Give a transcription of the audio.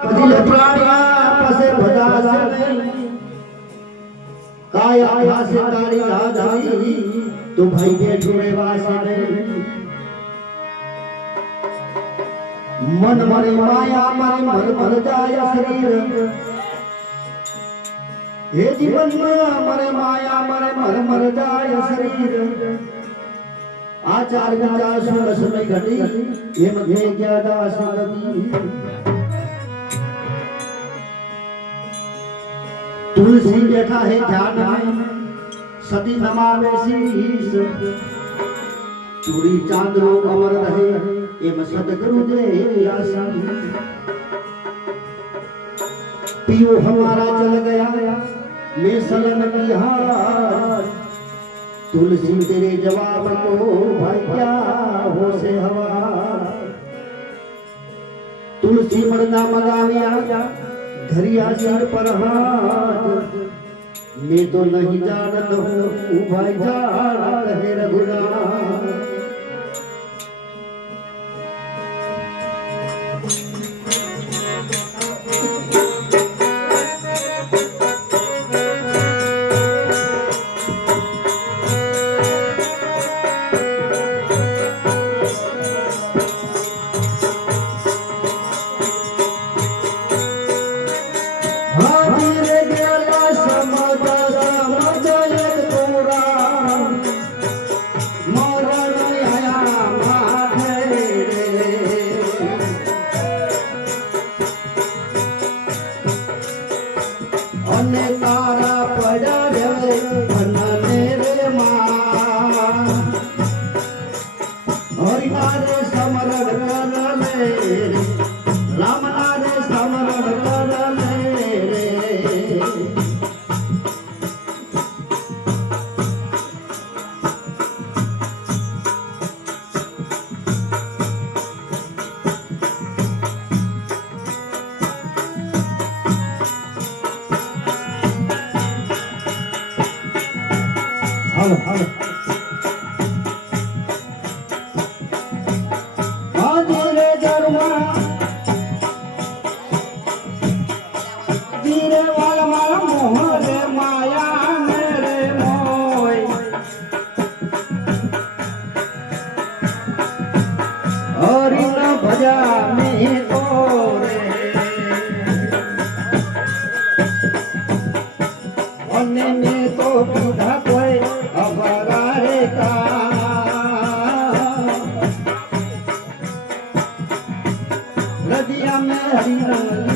पतिले प्राणिया पसे भदासे नहीं काया भासे तारी राधाई तो भाई बैठो रे वासे नहीं मन मरे माया मरे मर मर जाय शरीर हे जीवन मरे माया मरे मर मर जाय शरीर आचार विचार सुन समय घटी ये मध्य क्या दास गति तुलसी बैठा है ध्यान में सती नमावे शीश चूड़ी चांद लोग अमर रहे एम सदगुरु दे आसन पियो हमारा चल गया मैं सलन की हार तुलसी तेरे जवाब को भाई क्या हो से हवा तुलसी मरना मगाविया धरिया सिर पर हाथ मैं तो नहीं जानत हूँ भाई जान है रघुनाथ नदिया में हरी रंग